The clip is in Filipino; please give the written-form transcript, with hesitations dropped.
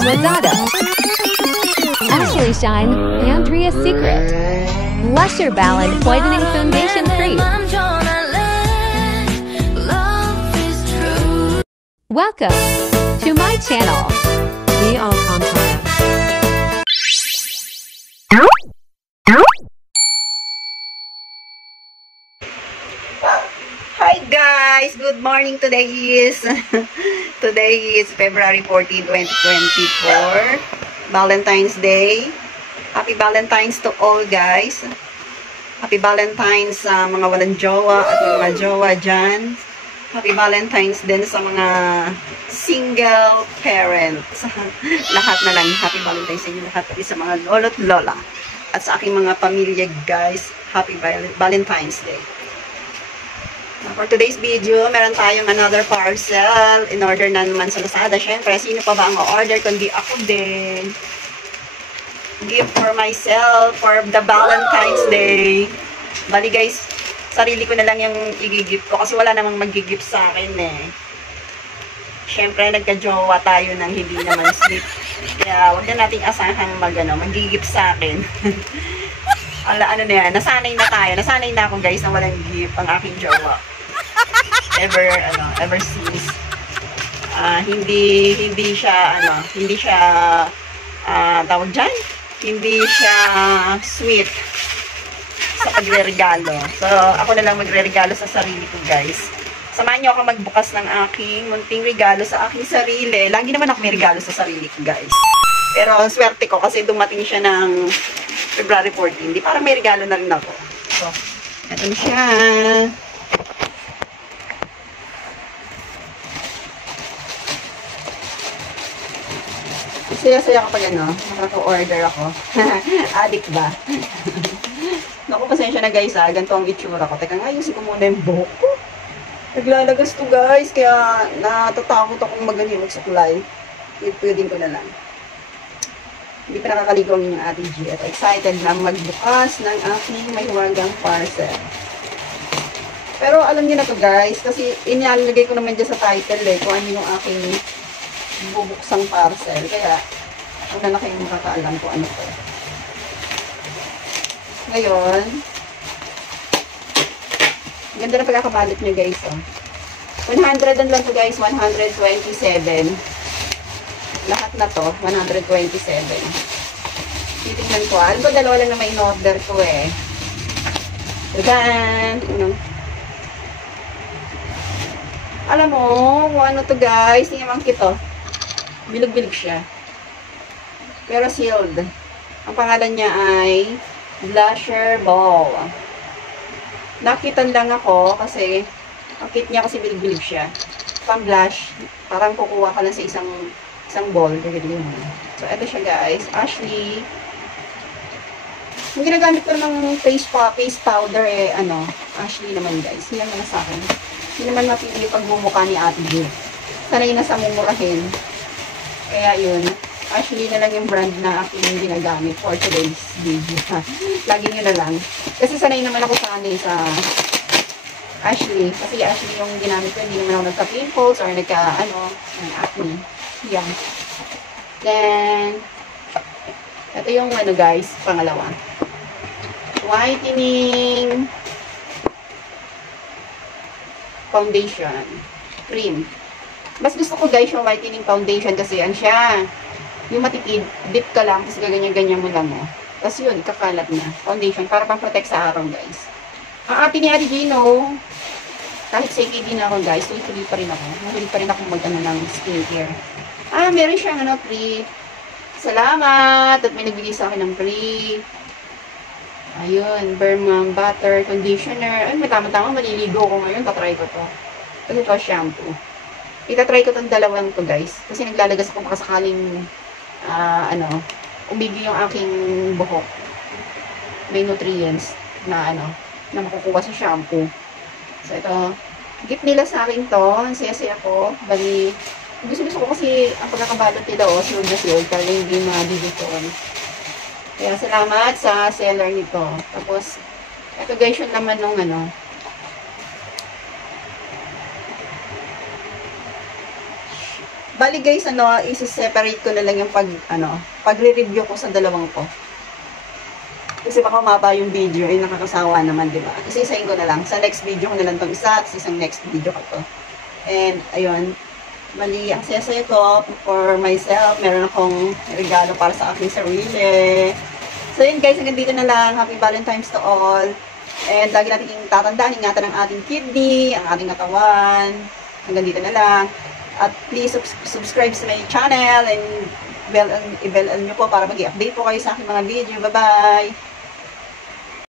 Mom Rosado. Ashley Shine, Andrea's Secret. Lusher Balance Whitening Foundation Cream. Welcome to my channel. Be all content. Hi guys, good morning. Today is February 14, 2024. Valentine's Day. Happy Valentine's to all guys. Happy Valentine's sa mga walang jowa at mga jowa dyan. Happy Valentine's din sa mga single parents. Lahat na lang. Happy Valentine's sa inyo lahat. Pati sa mga lolo't lola. At sa aking mga pamilya guys. Happy Valentine's Day. For today's video, meron tayong another parcel. In order na naman sa Lazada. Syempre, sino pa ba ang o-order kundi ako din. Gift for myself for the Valentine's Day. Bali guys, sarili ko na lang yung i-gift ko kasi wala namang mag-gift sa akin eh. Syempre, nagka-jowa tayo ng hindi naman sweet. Kaya wag na nating asahang mag-gift sa akin. Ano na yan, nasanay na tayo. Nasanay na ako guys na walang gift ang aking jowa. Ever since. Hindi siya tawag dyan? Hindi siya sweet sa pagre-regalo. So, ako na lang magre-regalo sa sarili ko, guys. Samahan niyo ako magbukas ng aking munting regalo sa aking sarili. Lagi naman ako may regalo sa sarili ko, guys. Pero, swerte ko kasi dumating siya ng February 14. Di parang may regalo na rin ako. So, ito na siya. Saya-saya kapag nakaka-order ako. Addict ba? Naku, pasensya na guys ganito ang itsura ko. Teka nga, ayusin ko muna yung buhok ko. Naglalagas to guys, kaya natatakot akong magsuklay. Pwedeng ko na lang. Hindi pa nakakaligo ang inyong Ate G. At excited na magbukas ng aking mahiwagang parcel. Pero alam niyo na to guys, kasi inalagay ko naman dyan sa title kung ano yung aking bubuksang parcel. Kaya, una na kayong makakaalam kung ano to. Ngayon, ganda na pagkakabalot nyo guys. 100 lang to guys, 127. Lahat na to, 127. Titignan ko. Alam ko, dalawa lang na may in-order ko eh. Diyan! Alam mo, kung ano to guys, hindi naman kito. Bilog-bilog siya. Pero sealed. Ang pangalan niya ay Blusher Ball. Nakitan lang ako kasi ang kit niya kasi bilog-bilog siya. Pang blush, parang kukuha ka lang sa isang ball. So, ito siya guys. Ashley. Yung ginagamit ko ng face powder Ashley naman guys. Yan naman sa akin. Hindi naman mapili yung pagmumukha ni Ate G. Sanay na sa mumurahin. Kaya yun, Ashley na lang yung brand na aking ginagamit for today's video. Lagi nyo na lang. Kasi sanay naman ako sa Ashley. Kasi Ashley yung ginamit ko, hindi naman ako nagka-pimples or acne. Yan. Then, ito yung guys, pangalawa. Whitening foundation cream. Mas gusto ko guys yung whitening foundation kasi siya. Yung matipid, dip ka lang, tapos gaganyan-ganyan mo lang Tapos yun, kakalat na. Foundation, para pang-protect sa araw guys. Ang ate ni Ate Gino, kahit sa KD na ako guys, tuloy-tuloy pa rin ako. Tuloy pa rin ako ng skincare. Meron siyang free. Salamat! At may nagbigay sa akin ng free. Ayun, Burma Butter Conditioner. Ay, tama-tama, maliligo ko ngayon. Tatry ko to. Kasi ito, shampoo. Itatry ko itong dalawang to guys. Kasi naglalagas ako baka sakaling umigi yung aking buhok. May nutrients na makukuha sa shampoo. So ito, gift nila sa akin to. Ang saya-saya ko. Bali, gusto ko kasi ang pagkakabalot nila sealed na sealed. Kaya hindi mabibigyan. Kaya salamat sa seller nito. Tapos, ito guys yung naman nung Bali guys, isi-separate ko na lang yung pagre-review ko sa dalawang to. Kasi baka maba yung video, ay nakakasawa naman, di ba? Isa-isahin ko na lang. Sa next video ko na lang itong isa, at isang next video ko to. And, ayun. Bali, ang saya-saya ko for myself. Meron akong regalo para sa aking sarili. So, yun guys, hanggang dito na lang. Happy Valentine's to all. And, lagi natin tatandaan, ingatan ang ating kidney, ang ating katawan. Hanggang dito na lang. At please subscribe sa my channel and i-bell nyo po para mag-i-update po kayo sa aking mga video. Bye-bye!